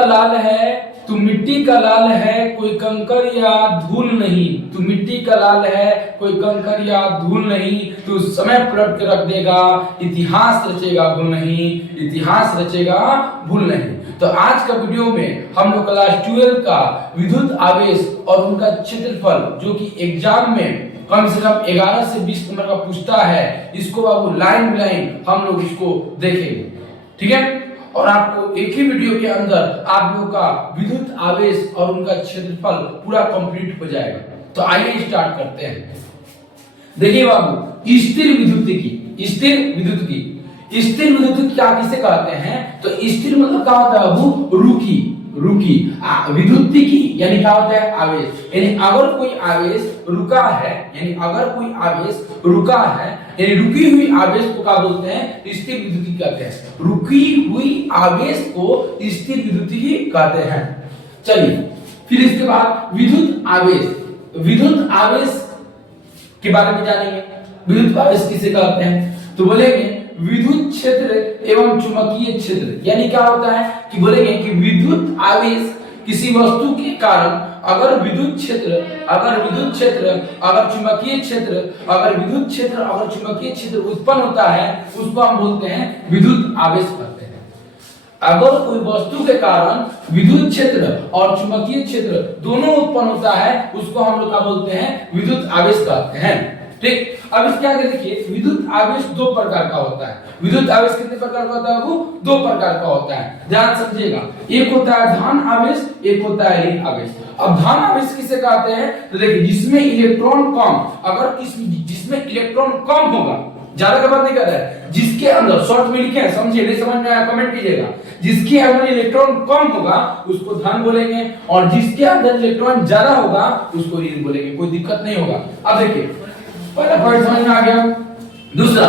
का लाल है, तू मिट्टी का लाल है, कोई कंकर या धूल नहीं। तू मिट्टी का लाल है, कोई कंकर या धूल नहीं। तू समय पलट के रख देगा, इतिहास रचेगा भूल नहीं। इतिहास रचेगा भूल नहीं। तो आज का वीडियो में हम लोग क्लास 12 का विद्युत आवेश और उनका क्षेत्रफल, जो कि एग्जाम में कम से कम 11 से 20 नंबर का पूछता है, इसको बाबू लाइन लाइन हम लोग इसको देखेंगे, ठीक है। और आपको एक ही वीडियो के अंदर आप लोगों का विद्युत आवेश और उनका क्षेत्रफल पूरा कंप्लीट हो जाएगा। तो आइए स्टार्ट करते हैं। देखिए बाबू, स्थिर विद्युत की, स्थिर विद्युत की, स्थिर विद्युत क्या किसे कहते हैं? तो स्थिर मतलब क्या होता है बाबू? रुकी, रुकी। विद्युत की यानी क्या होता है? आवेश। यानी अगर कोई आवेश रुका है, यानी अगर कोई आवेश रुका है, यानी रुकी हुई आवेश को क्या बोलते हैं? स्थिर विद्युत कहते हैं। रुकी हुई आवेश को स्थिर विद्युत कहते हैं। चलिए फिर इसके बाद विद्युत आवेश, विद्युत आवेश के बारे में जानेंगे। विद्युत आवेश किसे कहते हैं? तो बोलेंगे विद्युत क्षेत्र एवं चुंबकीय क्षेत्र। यानी क्या होता है कि बोलेंगे कि विद्युत आवेश किसी वस्तु के कारण अगर विद्युत क्षेत्र, अगर विद्युत क्षेत्र, अगर चुंबकीय क्षेत्र, अगर विद्युत क्षेत्र, अगर चुंबकीय क्षेत्र उत्पन्न होता है, उसको हम बोलते हैं विद्युत आवेश कहते हैं। अगर कोई वस्तु के कारण विद्युत क्षेत्र और चुंबकीय क्षेत्र दोनों उत्पन्न होता है, उसको हम लोग क्या बोलते हैं? विद्युत आवेश कहते हैं, ठीक। अब इसके आगे देखिए, विद्युत आवेश दो प्रकार का होता है। विद्युत आवेश कितने प्रकार का होता है? वो दो प्रकार का होता है, ध्यान समझिएगा। एक होता है धन आवेश, एक होता है ऋण आवेश। अब धन आवेश किसे कहते हैं? तो देखिए, जिसमें इलेक्ट्रॉन कम, अगर जिसमें इलेक्ट्रॉन कम होगा, ज्यादा का बात नहीं कर रहा है, जिसके अंदर शॉर्ट में लिखे हैं, समझिए, नहीं समझ में आया कमेंट कीजिएगा। जिसके अंदर इलेक्ट्रॉन कम होगा उसको धन बोलेंगे, और जिसके अंदर इलेक्ट्रॉन ज्यादा होगा उसको ऋण बोलेंगे। कोई दिक्कत नहीं होगा। अब देखिए, पहला पॉइंट समझ में आ गया। दूसरा,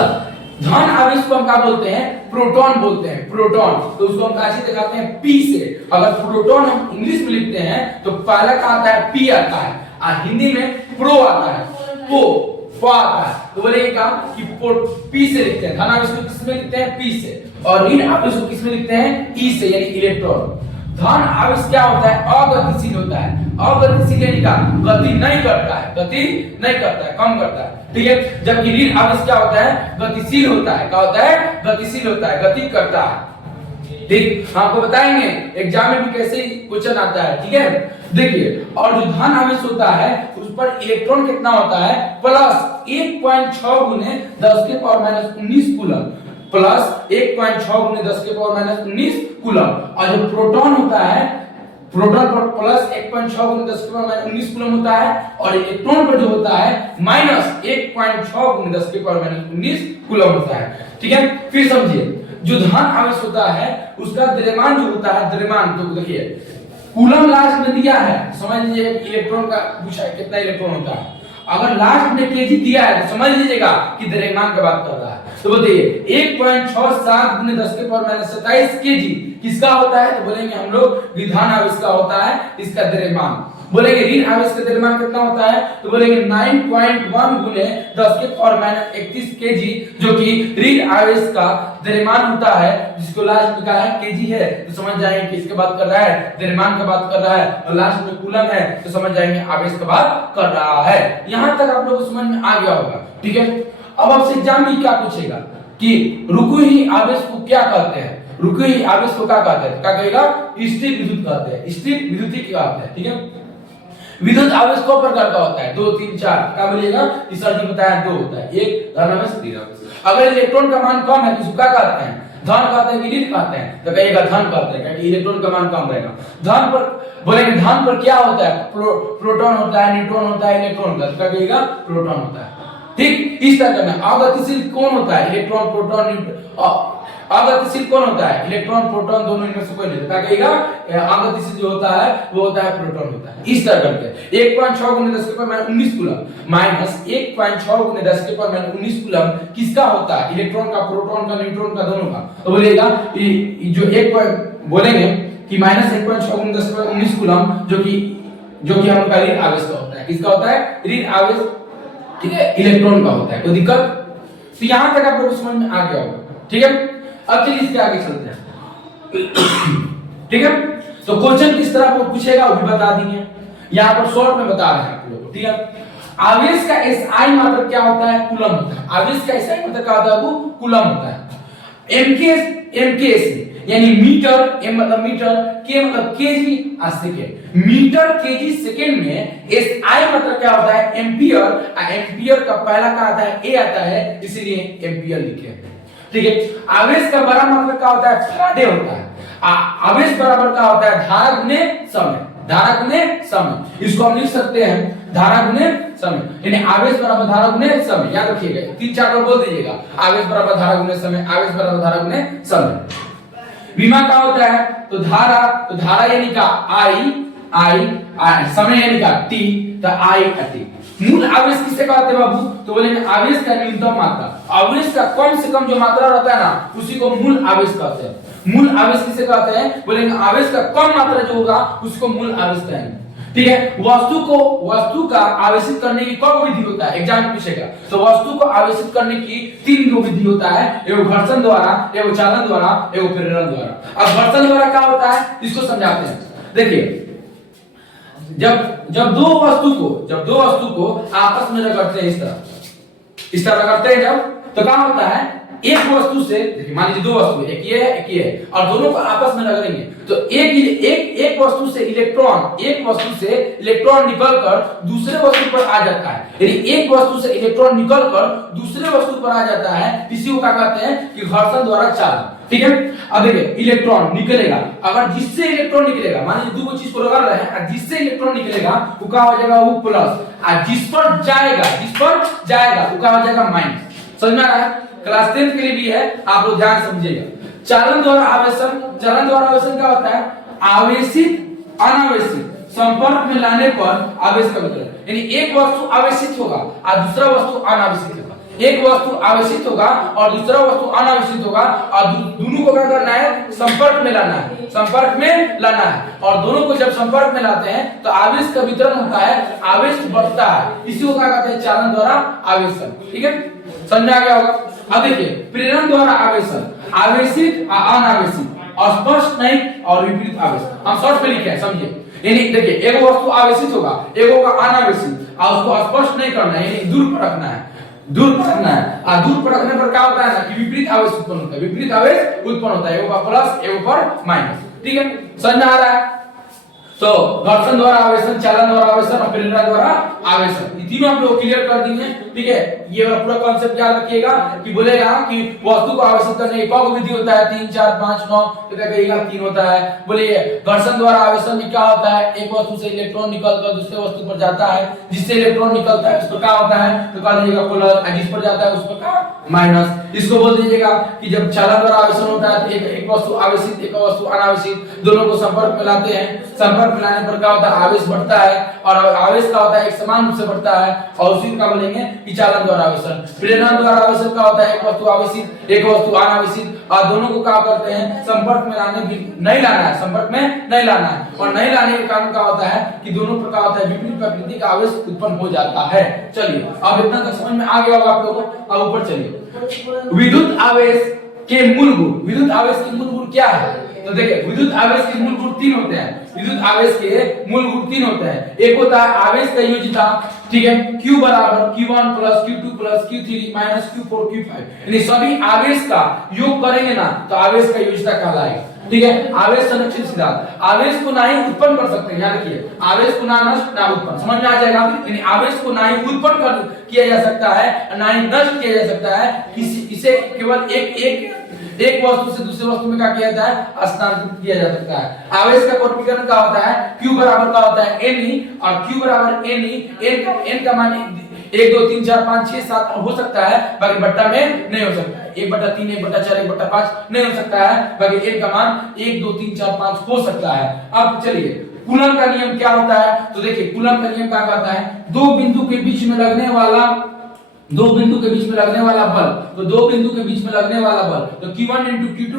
धन आवेश को हम क्या बोलते हैं? प्रोटॉन बोलते हैं, प्रोटॉन। तो उसको हम कैसे दिखाते हैं? पी से। अगर प्रोटॉन हम इंग्लिश में लिखते हैं तो पहला क्या आता है? पी आता है, और हिंदी में प्रो आता है, पो आता है। तो बोलेंगे क्या कि पी से लिखते हैं। धन आवेश को किस में लिखते हैं? पी से। और ऋण आवेश को किस में लिखते हैं? ई से, यानी इलेक्ट्रॉन। धन आवेश क्या होता है? अगतिशील होता है। अगतिशील यानी क्या? गति नहीं करता है, गति नहीं करता है, कम करता है, ठीक है। जबकि ऋण आवेश क्या होता है? गतिशील होता है। क्या होता है? गतिशील होता है, गति करता है, ठीक। आपको बताएंगे एग्जाम में भी कैसे क्वेश्चन आता है, ठीक है। देखिए, और जो धन आवेश होता है उस पर इलेक्ट्रॉन कितना होता है? प्लस 1.6 गुने 10 के पावर माइनस 19 कूलम, प्लस 1.6 गुने 10 के पावर माइनस 19 कूलम। और जो प्रोटॉन होता है, प्रोटॉन पर प्लस 1.6 गुने 10 के पावर माइनस 19 कूलम होता है, और इलेक्ट्रॉन पर जो होता है माइनस 1.6 गुने 10 के पावर माइनस 19 कूलम होता है, ठीक है। फिर समझिए, जो धन आवेश होता है उसका द्रव्यमान जो होता है, द्रव्यमान, तो देखिए कूलम लास्ट में दिया है, समझ लीजिए इलेक्ट्रॉन का पूछा है कितना इलेक्ट्रॉन होता है। अगर लास्ट में केजी दिया है तो समझ लीजिएगा कि द्रव्यमान की बात कर रहा है। तो बताइए 1.67 गुने 10 के पावर माइनस 27 केजी किसका होता है? तो बोलेंगे हम लोग धन आवेश का होता है, इसका द्रव्यमान। बोलेंगे ऋण आवेश का द्रव्यमान कितना होता है? तो बोलेंगे 9.1 गुने 10 के पावर माइनस 31 केजी, जो कि ऋण आवेश का द्रव्यमान होता है, जिसको लास्ट में कहा है केजी है, तो समझ जाएंगे कि इसके बात कर रहा है, द्रव्यमान का बात कर रहा है, और लास्ट में कूलम है तो समझ जाएंगे आवेश का बात कर रहा है। यहां तक आप लोगों को समझ में आ गया होगा, ठीक है। अब आपसे एग्जाम में क्या पूछेगा कि रुकी हुई आवेश को क्या कहते हैं? रुकी हुई आवेश को क्या कहते हैं? क्या कहेगा? स्थिर विद्युत कहते हैं, स्थिर विद्युत कहते हैं, ठीक है। विद्युत आवेश दो प्रकार का होता है, 2 3 4, क्या बोलिएगा? इस सर जी बताया 2 होता है, एक धन आवेश, ऋण आवेश। अगर इलेक्ट्रॉन का मान कम है तो उसको क्या कहते हैं? धन कहते हैं कि ऋण कहते हैं? तो कहिएगा धन कहते हैं, क्योंकि इलेक्ट्रॉन का मान कम रहेगा। धन पर बोलेंगे, धन पर क्या होता है? प्रोटॉन होता है, न्यूट्रॉन होता है, इलेक्ट्रॉन होता है, तो कहिएगा प्रोटॉन होता है, ठीक। इस तरह करना। अगतिशील कौन होता है? Electron, proton, neutron. अगतिशील कौन होता है? इलेक्ट्रॉन, प्रोटॉन, दोनों इनमें से कोई नहीं। क्या कहेगा? अगतिशील जो होता है वो होता है प्रोटॉन होता है। इस तरह करके 1.6 गुने 10 के पावर माइनस 19 कूलम माइनस 1.6 गुने 10 के पावर माइनस 19 कूलम किसका होता है? इलेक्ट्रॉन का, प्रोटॉन का, न्यूट्रॉन का, दोनों का। तो बोलेगा जो एक बोलेंगे कि माइनस 1.6 गुने 10 के पावर 19 कूलम, जो कि हम का ऋण आवेश का होता है। किसका होता है? ऋण आवेश, ठीक है, इलेक्ट्रॉन का होता है। कोई दिक्कत? तो यहां तक आप लोग समझ में आ गया होगा, ठीक है। अब चलिए इसके आगे चलते हैं, ठीक है। तो क्वेश्चन किस तरह को पूछेगा वो भी बता दिए, यहाँ पर शॉर्ट में बता रहे हैं आप लोग, ठीक है। आवेश का एसआई मात्रक क्या होता है? कूलम होता है। आवेश का एसआई मात्रक क्या होता है? वो कूलम होता है। एमके यानी मीटर, एम मतलब मीटर, के मतलब केजी और सेकंड। मीटर केजी सेकंड में एसआई मतलब क्या होता है? एम्पियर। एम्पियर का पहला क्या आता है? ए आता है, इसीलिए एम्पियर लिखे, ठीक है। आवेश का बड़ा मात्रक क्या होता है? फैराडे होता है। आवेश बराबर क्या होता है? धारा गुने समय। धारा गुने समय, इसको हम लिख सकते हैं धारा गुने समय, यानी आवेश बराबर धारा गुने समय। याद रखिएगा, 3-4 बार बोल दीजिएगा, आवेश बराबर धारा गुने समय, आवेश बराबर धारा गुने समय। विमा क्या होता है? तो धारा यानी का आई, समय यानी का टी, तो आई टी। मूल आवेश किसे कहते हैं बाबू? तो बोलेंगे आवेश का न्यूनतम मात्रा। आवेश का कम से कम जो मात्रा रहता है ना, उसी को मूल आवेश कहते हैं। मूल आवेश किसे कहते हैं? बोलेंगे आवेश का कम मात्रा जो होगा उसको मूल आवेश कहेंगे, ठीक है। वस्तु का आवेशित करने की कब विधि होता है? एग्जाम में पूछेगा। तो वस्तु को आवेशित करने की 3 विधि होता है, एगो घर्षण द्वारा, एगो चालन द्वारा, एगो प्रेरण द्वारा। अब घर्षण द्वारा क्या होता है इसको समझाते हैं। देखिए, जब दो वस्तु को आपस में रगड़ते हैं, इस तरह रगड़ते हैं जब, तो क्या होता है? एक वस्तु से, देखिए मान लीजिए 2 वस्तु, एक ये है एक ये है, और दोनों को आपस में रगड़ेंगे तो एक वस्तु से इलेक्ट्रॉन निकलकर दूसरे वस्तु पर आ जाता है। यानी एक वस्तु से इलेक्ट्रॉन निकलकर दूसरे वस्तु पर आ जाता है, इसी को क्या कहते हैं? कि घर्षण द्वारा चालन, ठीक है। अब देखिए, इलेक्ट्रॉन निकलेगा, अगर जिससे इलेक्ट्रॉन निकलेगा, मान लीजिए 2 चीज को रगड़ रहे हैं, जिससे इलेक्ट्रॉन निकलेगा वो क्या हो जाएगा? वो प्लस, और जिस पर जाएगा वो क्या हो जाएगा? माइनस। समझ में आ रहा है? क्लास 10 के लिए भी है, आप लोग ध्यान समझिएगा। चालन द्वारा आवेशन क्या होता है? आवेशित अनावेशित संपर्क में लाने पर आवेश का वितरण, यानी एक वस्तु आवेशित होगा और दूसरा वस्तु अनावेशित होगा। एक वस्तु आवेशित होगा और दूसरा वस्तु अनावेशित होगा, और दोनों को क्या करना है? संपर्क में लाना है। और दोनों को जब संपर्क में लाते हैं तो आवेश का वितरण होता है, आवेश बढ़ता है, इसी को क्या कहते हैं? चालन द्वारा आवेशन, ठीक है। समझ आ गया होगा। अब देखिए, प्रेरण द्वारा आवेशन, आवेशित और अनावेशित, स्पष्ट नहीं और विपरीत आवेश। हम शॉर्ट में लिखे हैं, समझिए। यानी देखिए, एक वस्तु आवेशित होगा, एक होगा अनावेशित, और उसको स्पष्ट नहीं करना है, यानी दूर पर रखना है। दूर पर रखने पर क्या होता है ना, कि विपरीत आवेश उत्पन्न होता है, एगो पर प्लस एगो पर माइनस, ठीक है। समझ में आ रहा है? तो घर्षण द्वारा आवेशन, चालन द्वारा आवेशन और प्रेरण द्वारा आवेशन, ये तीनों आप लोग क्लियर कर दिए, ठीक है। ये पूरा कॉन्सेप्ट याद रखिएगा कि बोलेगा कि वस्तु को आवेशित करने की कौन विधि होता है? 3, 4, 5, 9, तो क्या कहेगा? 3 होता है। बोलिए, घर्षण द्वारा आवेशन में क्या होता है? एक वस्तु से इलेक्ट्रॉन निकलकर दूसरे वस्तु पर जाता है, जिससे इलेक्ट्रॉन निकलता है उस पर क्या होता है? तो कह दीजिएगा प्लस, जिस पर जाता है उस पर क्या? माइनस। इसको बोल दीजिएगा कि जब चालन द्वारा आवेशन होता है तो एक वस्तु आवेशित, एक वस्तु अनावेशित, दोनों को संपर्क में लाते हैं। संपर्क में लाने पर क्या होता है? आवेश बढ़ता है, और आवेश क्या होता है? एक समान रूप से बढ़ता है, और उसी का बोलेंगे कि चालन द्वारा आवेशन। प्रेरण द्वारा आवेशन क्या होता है? एक वस्तु आवेशित, एक वस्तु अनावेशित, और दोनों को क्या करते हैं? संपर्क में नहीं लाना है, संपर्क में नहीं लाना है, और नहीं लाने के कारण क्या होता है? कि दोनों पर क्या होता है? विपरीत प्रकृति का आवेश उत्पन्न हो जाता है। चलिए, अब इतना तक समझ में आ गया होगा आप लोगों को। अब ऊपर चलिए, विद्युत आवेश के मूल गुण। विद्युत आवेश के मूल गुण क्या है? तो देखिए, विद्युत आवेश के मूल गुण 3 होते हैं। विद्युत आवेश के मूल गुण 3 होते हैं। एक होता है आवेश का योजिता, ठीक है, Q बराबर Q1 plus Q2 plus Q3 minus Q4 Q5, यानी सभी आवेश का योग करेंगे ना तो आवेश का योजिता कहलाएगा, ठीक है। आवेश संरक्षण सिद्धांत, आवेश को ना ही उत्पन्न कर सकते हैं, याद रखिए, आवेश को ना नष्ट ना उत्पन्न, समझ में आ जाएगा। यानी आवेश को ना ही उत्पन्न किया जा सकता है, ना ही नष्ट किया जा सकता है, इसे केवल एक वस्तु से दूसरे वस्तु में क्या किया जाता है? स्थानांतरित किया जा सकता है। आवेश का कोटीकरण क्या होता है? Q बराबर क्या होता है? Ne, और Q बराबर Ne, n का मान 1 2 3 4 5 6 7 हो सकता है, बाकी बट्टा में नहीं हो सकता है। 1/3 1/4 1/5 नहीं हो सकता है, बाकी n का मान 1 2 3 4 5 हो सकता है। अब चलिए, कूलम का नियम क्या होता है? तो देखिए, कूलम का नियम क्या कहता है? दो बिंदु के बीच में लगने वाला बल, तो दो बिंदु के बीच में लगने वाला बल, तो Q1 × Q2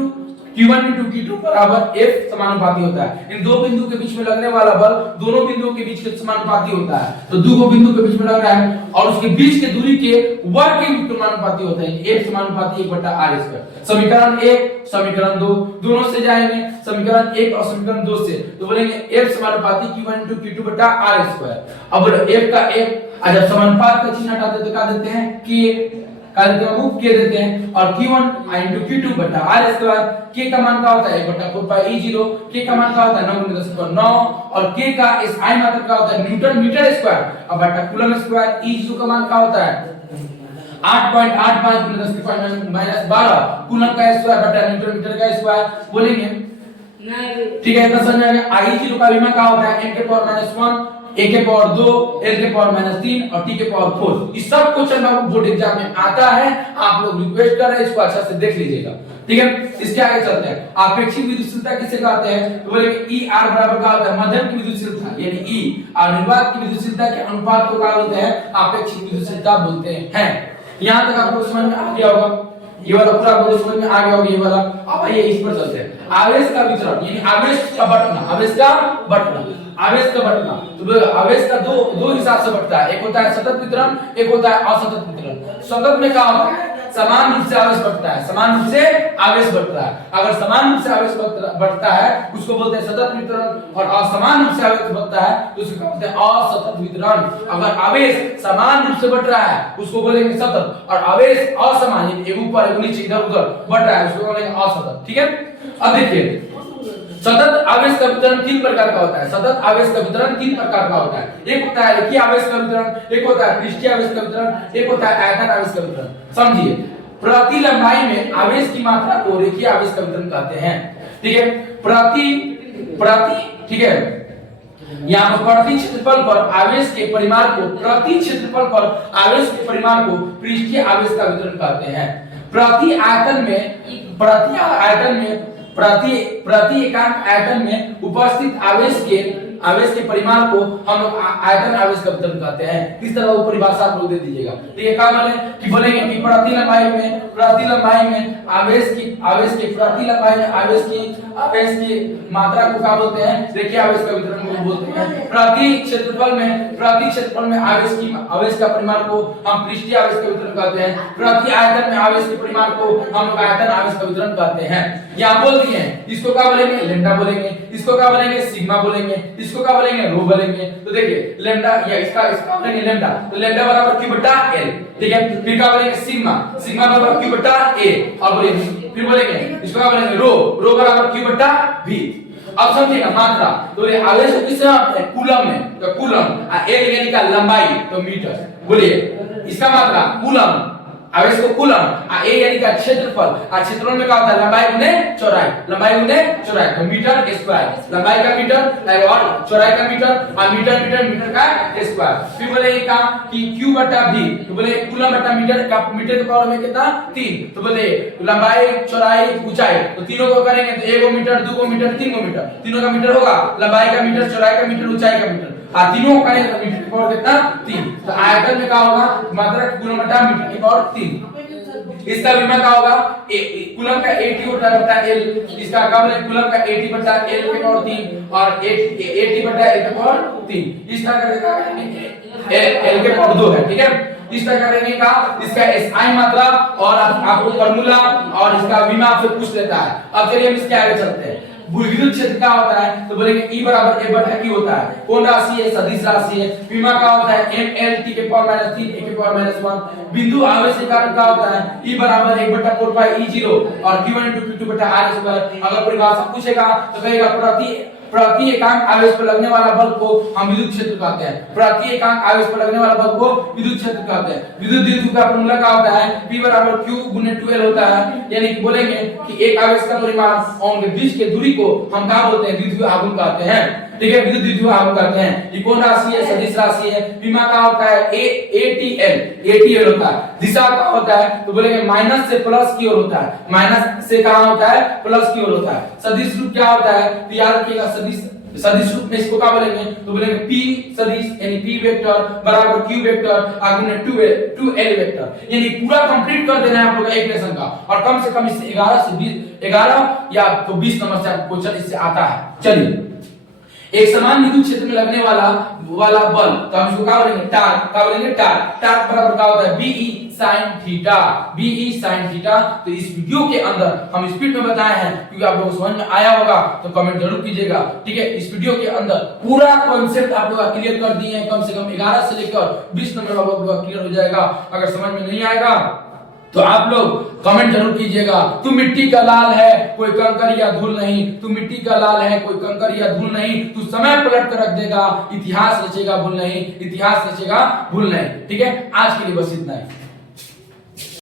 Q1 into Q2 बराबर F समानुपाती होता है। इन दो बिंदु के बीच में लगने वाला बल दोनों बिंदुओं के बीच के समानुपाती होता है। तो दो बिंदु के बीच में लग रहा है और उसके बीच के दूरी के वर्ग के समानुपाती होता है। F समानुपाती 1/r²। समीकरण 1 समीकरण 2 दोनों से जाएंगे, समीकरण 1 और समीकरण 2 से, तो बोलेंगे F समानुपाती Q1 into Q2/r²। अब F का F जब समानुपात का चिन्ह हटाते तो क्या देते हैं K के देते हैं और Q1 into Q2/r²। K का मान क्या होता है 1/4πe0। K का मान क्या होता है 9 और K का इस I मात्रक का होता है न्यूटन मीटर स्क्वायर और बटा कूलम स्क्वायर। E0 का मान क्या होता है 8.85 × 10⁻⁻12 कूलम का स्क्वायर बटा न्यूटन मीटर का स्क्वायर बोलेंगे। ठीक है, इतना समझ आएगा। I0 का विमा क्या होता है n के पावर -1 a के पावर 2 l के पावर -3 और t के पावर 4। इस सब क्वेश्चन आपको बोर्ड एग्जाम में आता है, आप लोग रिक्वेस्ट कर रहे हैं, इसको अच्छा से देख लीजिएगा। ठीक है, इसके आगे चलते हैं। आपेक्षिक विद्युतशीलता किसे कहते हैं तो बोलेंगे E R बराबर क्या होता है मध्यम की विद्युतशीलता यानी E और निर्वात की विद्युतशीलता के अनुपात को क्या बोलते हैं आपेक्षिक विद्युतशीलता बोलते हैं। यहां तक आपको समझ में आ गया होगा, ये वाला पूरा आपको समझ में आ गया होगा ये वाला। अब आइए इस पर चलते हैं। आवेश का वितरण यानी आवेश का बंटना, आवेश का बंटना, आवेश का बंटना। तो आवेश का दो हिसाब से बढ़ता है, एक होता है सतत वितरण, एक होता है असतत वितरण। सतत में क्या होता है समान रूप से आवेश बढ़ता है, समान रूप से आवेश बढ़ता है। अगर समान रूप से आवेश बढ़ता है उसको बोलते हैं सतत वितरण और असमान रूप से आवेश बढ़ता है तो उसको बोलते हैं असतत वितरण। अगर आवेश समान रूप से बढ़ रहा है उसको बोलेंगे सतत और आवेश असमान यानी एक ऊपर एक नीचे इधर उधर बढ़ रहा है उसको बोलेंगे असतत। ठीक है, अब देखिए सतत आवेश का वितरण तीन प्रकार का होता है। सतत आवेश का वितरण तीन प्रकार का होता है। एक होता है रेखीय आवेश का वितरण, एक होता है पृष्ठीय आवेश का वितरण, एक होता है आयतन आवेश का वितरण। समझिए, प्रति लंबाई में आवेश की मात्रा को रेखीय आवेश का वितरण कहते हैं। ठीक है, प्रति ठीक है, यहाँ पर प्रति क्षेत्रफल पर आवेश के परिमाण को प्रति क्षेत्रफल पर आवेश के परिमाण को पृष्ठीय आवेश का वितरण कहते हैं। प्रति एकांक आयतन में उपस्थित आवेश के परिमाण को हम लोग आयतन आवेश का वितरण कहते हैं। इस तरह वो परिभाषा आप लोग दे दीजिएगा। तो ये क्या बोलेंगे कि प्रति लंबाई में आवेश की मात्रा को क्या बोलते हैं रेखीय आवेश का वितरण को बोलते हैं। प्रति क्षेत्रफल में आवेश का परिमाण को हम पृष्ठीय आवेश का वितरण कहते हैं। प्रति आयतन में आवेश के परिमाण को हम लोग आयतन आवेश का वितरण कहते हैं। यहाँ बोल दिए हैं, इसको क्या बोलेंगे लैम्डा बोलेंगे, इसको क्या बोलेंगे सिग्मा बोलेंगे, इसको क्या बोलेंगे रो बोलेंगे। तो देखिए लैम्डा या इसका बोलेंगे लैम्डा, तो लैम्डा बराबर q बटा l। ठीक है, फिर क्या बोलेंगे सिग्मा बराबर q बटा a और फिर बोलेंगे इसको क्या बोलेंगे रो बराबर q बटा v। अब समझिएगा मात्रा, तो ये आवेश को किससे मापते हैं कूलम में, तो कूलम l यानी का लंबाई तो मीटर। बोलिए इसका मात्रा कूलम, आवेश को कूलम, a यानी का क्षेत्रफल, क्षेत्रफल में क्या होता है लंबाई गुने चौड़ाई तो मीटर स्क्वायर। लंबाई का मीटर और चौड़ाई का मीटर और मीटर का स्क्वायर। फिर बोले का कि q बटा v, तो बोले कूलम बटा मीटर के पावर में कितना 3। तो बोले लंबाई चौड़ाई ऊंचाई तो तीनों को करेंगे तो 1 मीटर 2 मीटर 3 मीटर, तीनों का मीटर होगा, लंबाई का मीटर चौड़ाई का मीटर ऊंचाई का मीटर तीनों को करेंगे तो मीटर की पावर कितना 3। तो आयतन में क्या होगा मात्रा कूलम बटा मीटर की पावर 3। इसका विमा क्या होगा कूलम का 80 बटा l, इसका क्या बोले कूलम का 80 बटा l की पावर 3 और 80 बटा l की पावर 3। इस तरह करके क्या करेंगे l के पावर 2 है। ठीक है, इस तरह करेंगे का इसका SI मात्रा और आपको फार्मूला और इसका विमा आपसे पूछ लेता है। अब चलिए हम इसके आगे चलते हैं। विद्युत क्षेत्र क्या होता है तो बोलेंगे E बराबर a बटा q होता है, कौन राशि है सदिश राशि है। विमा क्या होता है ml के पावर -3 a के पावर -1। बिंदु आवेश के कारण क्या होता है E बराबर 1/4πe0 और q1 into q2 बटा r²। अगर परिभाषा पूछेगा तो कहेगा प्रति एकांक आवेश पर लगने वाला बल को हम विद्युत क्षेत्र कहते हैं। प्रति एकांक आवेश पर लगने वाला बल को विद्युत क्षेत्र कहते हैं। विद्युत द्विध्रुव का फॉर्मूला क्या होता है P बराबर Q गुने 2L होता है, यानी कि बोलेंगे कि एक आवेश का परिमाण और उनके बीच के दूरी को हम क्या बोलते हैं द्विध्रुव आघूर्ण कहते हैं। ठीक है, विद्युत द्विध्रुव आघूर्ण कहते हैं। ये कौन राशि है सदिश राशि है। विमा क्या होता है ATL होता है। दिशा क्या होता है तो बोलेंगे माइनस से प्लस की ओर होता है, माइनस से कहां होता है प्लस की ओर होता है। सदिश रूप क्या होता है तो याद रखिएगा सदिश रूप में इसको क्या बोलेंगे, तो बोलेंगे p सदिश यानी p वेक्टर बराबर q वेक्टर आगुने 2l वेक्टर। यानी पूरा कंप्लीट कर देना है आप लोग का एक लेसन का, और कम से कम इससे 11 से 20 11 या तो 20 नंबर से आपको क्वेश्चन इससे आता है। चलिए, एक समान विद्युत क्षेत्र में लगने वाला बल, तो हम इसको क्या बोलेंगे, टार्क। क्या बोलेंगे, टार्क। टार्क बराबर क्या होता है, BE sin theta, BE sin theta. तो इस वीडियो के अंदर हम स्पीड में बताए हैं, क्योंकि आप लोगों को समझ में आया होगा तो कमेंट जरूर कीजिएगा, ठीक है। इस वीडियो के अंदर पूरा कॉन्सेप्ट आप लोग क्लियर कर दिए हैं, कम से कम 11 से लेकर 20 नंबर आप लोग क्लियर हो जाएगा। अगर समझ में नहीं आएगा तो आप लोग कमेंट जरूर कीजिएगा। तू मिट्टी का लाल है, कोई कंकर या धूल नहीं। तू मिट्टी का लाल है, कोई कंकर या धूल नहीं। तू समय पलट कर रख देगा, इतिहास रचेगा भूल नहीं, इतिहास रचेगा भूल नहीं। ठीक है, आज के लिए बस इतना ही।